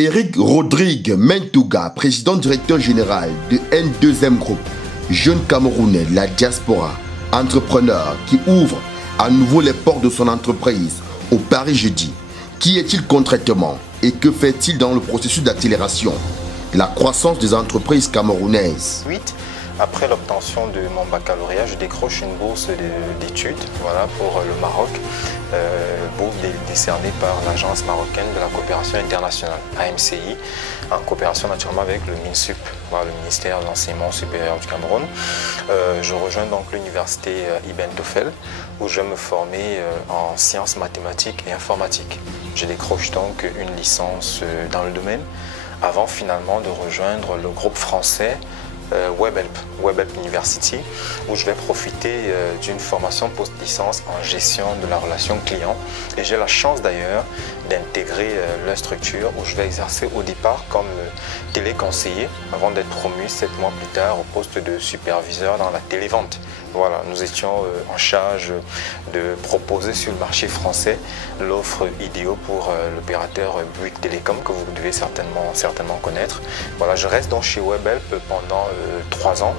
Eric Rodrigue Mentouga, président directeur général de N2M Group, jeune Camerounais de la diaspora, entrepreneur qui ouvre à nouveau les portes de son entreprise au Paris jeudi. Qui est-il concrètement et que fait-il dans le processus d'accélération de la croissance des entreprises camerounaises? Après l'obtention de mon baccalauréat, je décroche une bourse d'études pour le Maroc, bourse décernée par l'Agence marocaine de la coopération internationale, AMCI, en coopération naturellement avec le MINSUP, le ministère de l'enseignement supérieur du Cameroun. Je rejoins donc l'université Ibn Tofel, où je vais me former en sciences mathématiques et informatiques. Je décroche donc une licence dans le domaine, avant finalement de rejoindre le groupe français WebHelp University, où je vais profiter d'une formation post-licence en gestion de la relation client. Et j'ai la chance d'ailleurs d'intégrer la structure où je vais exercer au départ comme téléconseiller avant d'être promu 7 mois plus tard au poste de superviseur dans la télévente. Voilà, nous étions en charge de proposer sur le marché français l'offre idéale pour l'opérateur Bouygues Télécom que vous devez certainement connaître. Voilà, je reste donc chez WebHelp pendant 3 ans.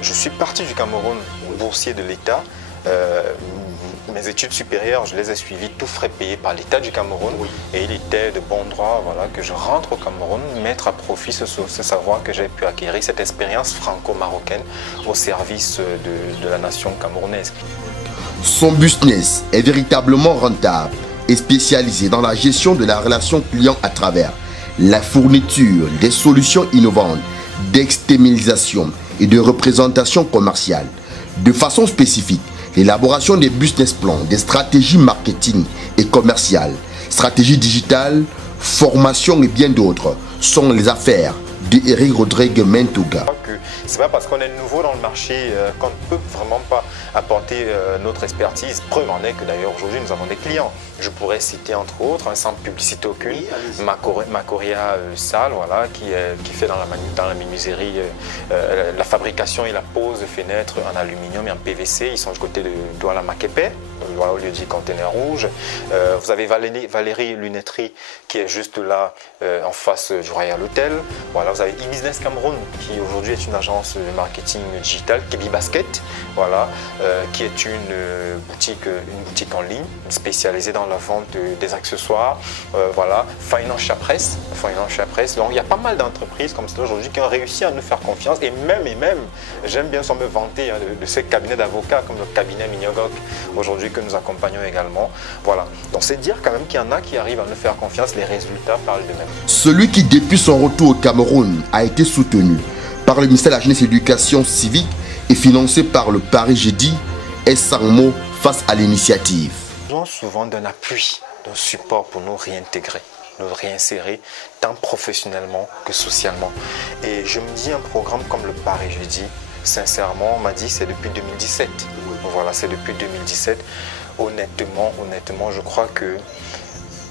Je suis parti du Cameroun boursier de l'État. Mes études supérieures, je les ai suivies, tout frais payés par l'État du Cameroun. Oui. Et il était de bon droit que je rentre au Cameroun, mettre à profit ce savoir que j'ai pu acquérir, cette expérience franco-marocaine au service de la nation camerounaise. Son business est véritablement rentable et spécialisé dans la gestion de la relation client à travers la fourniture des solutions innovantes d'externalisation et de représentation commerciale. De façon spécifique, l'élaboration des business plans, des stratégies marketing et commerciales, stratégies digitales, formation et bien d'autres sont les affaires de Eric Rodrigue Mentouga. C'est pas parce qu'on est nouveau dans le marché qu'on ne peut vraiment pas apporter notre expertise. Preuve en est que d'ailleurs aujourd'hui nous avons des clients. Je pourrais citer entre autres, sans publicité aucune, Macoria Salle, qui fait dans la menuiserie la fabrication et la pose de fenêtres en aluminium et en PVC. Ils sont du côté de Douala Makepe, au lieu du conteneur rouge. Vous avez Valérie Lunetterie qui est juste là en face du Royal Hotel. Voilà, vous avez e-Business Cameroun qui aujourd'hui est une agence de marketing digital, Kebi Basket, qui est une boutique en ligne spécialisée dans la vente des accessoires. Financial Press. Donc il y a pas mal d'entreprises comme ça aujourd'hui qui ont réussi à nous faire confiance et même j'aime bien me vanter de ces cabinets d'avocats comme le cabinet Mignogok aujourd'hui que nous accompagnons également. Voilà. Donc c'est dire quand même qu'il y en a qui arrivent à nous faire confiance, les résultats parlent d'eux-mêmes. Celui qui depuis son retour au Cameroun a été soutenu par le ministère de la Jeunesse et de l'Éducation civique et financé par le Paris jeudi est sans mot face à l'initiative. Nous avons souvent d'un appui, d'un support pour nous réintégrer, nous réinsérer tant professionnellement que socialement. Et je me dis un programme comme le Paris jeudi, sincèrement, on m'a dit c'est depuis 2017. Voilà, c'est depuis 2017. Honnêtement, je crois que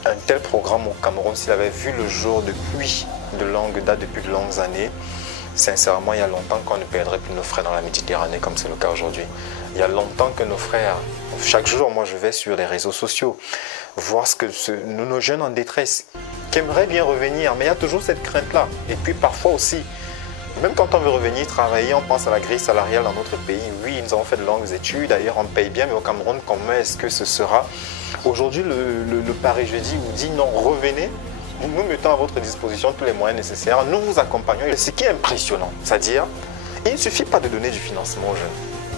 un tel programme au Cameroun, s'il avait vu le jour depuis de longue date, depuis de longues années, sincèrement, il y a longtemps qu'on ne perdrait plus nos frères dans la Méditerranée comme c'est le cas aujourd'hui. Il y a longtemps que nos frères, chaque jour, moi je vais sur les réseaux sociaux, voir ce que nos jeunes en détresse, qui aimeraient bien revenir, mais il y a toujours cette crainte-là. Et puis parfois aussi, même quand on veut revenir travailler, on pense à la grille salariale dans notre pays. Oui, nous avons fait de longues études, d'ailleurs on paye bien, mais au Cameroun, comment est-ce que ce sera? Aujourd'hui, le Paris jeudi vous dit non, revenez. Nous mettons à votre disposition tous les moyens nécessaires, nous vous accompagnons. Et ce qui est impressionnant, c'est-à-dire, il ne suffit pas de donner du financement aux jeunes,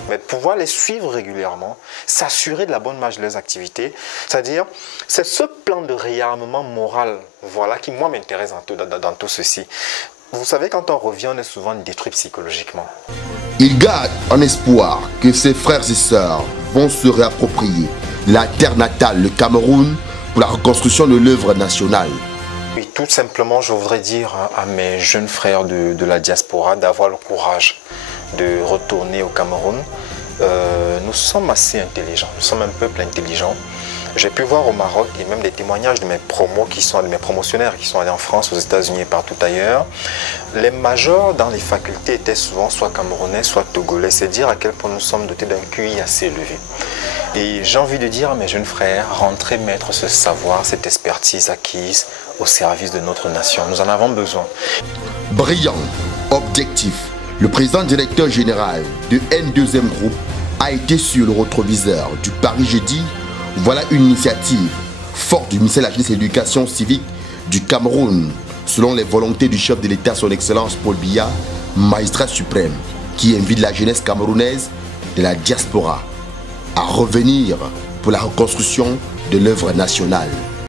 mais de pouvoir les suivre régulièrement, s'assurer de la bonne marge de leurs activités. C'est-à-dire, c'est ce plan de réarmement moral qui, moi, m'intéresse dans tout ceci. Vous savez, quand on revient, on est souvent détruit psychologiquement. Il garde en espoir que ses frères et sœurs vont se réapproprier la terre natale, le Cameroun, pour la reconstruction de l'œuvre nationale. Oui, tout simplement, je voudrais dire à mes jeunes frères de la diaspora d'avoir le courage de retourner au Cameroun. Nous sommes assez intelligents, nous sommes un peuple intelligent. J'ai pu voir au Maroc et même des témoignages de mes promotionnaires qui sont allés en France, aux États-Unis et partout ailleurs. Les majors dans les facultés étaient souvent soit camerounais, soit togolais. C'est dire à quel point nous sommes dotés d'un QI assez élevé. Et j'ai envie de dire à mes jeunes frères, rentrez mettre ce savoir, cette expertise acquise au service de notre nation. Nous en avons besoin. Brillant, objectif, le président directeur général de N2M Group a été sur le rétroviseur du Paris Jeudi. Voilà une initiative forte du ministère de la Jeunesse et de l'Éducation civique du Cameroun, selon les volontés du chef de l'État, son Excellence Paul Biya, magistrat suprême, qui invite la jeunesse camerounaise de la diaspora à revenir pour la reconstruction de l'œuvre nationale.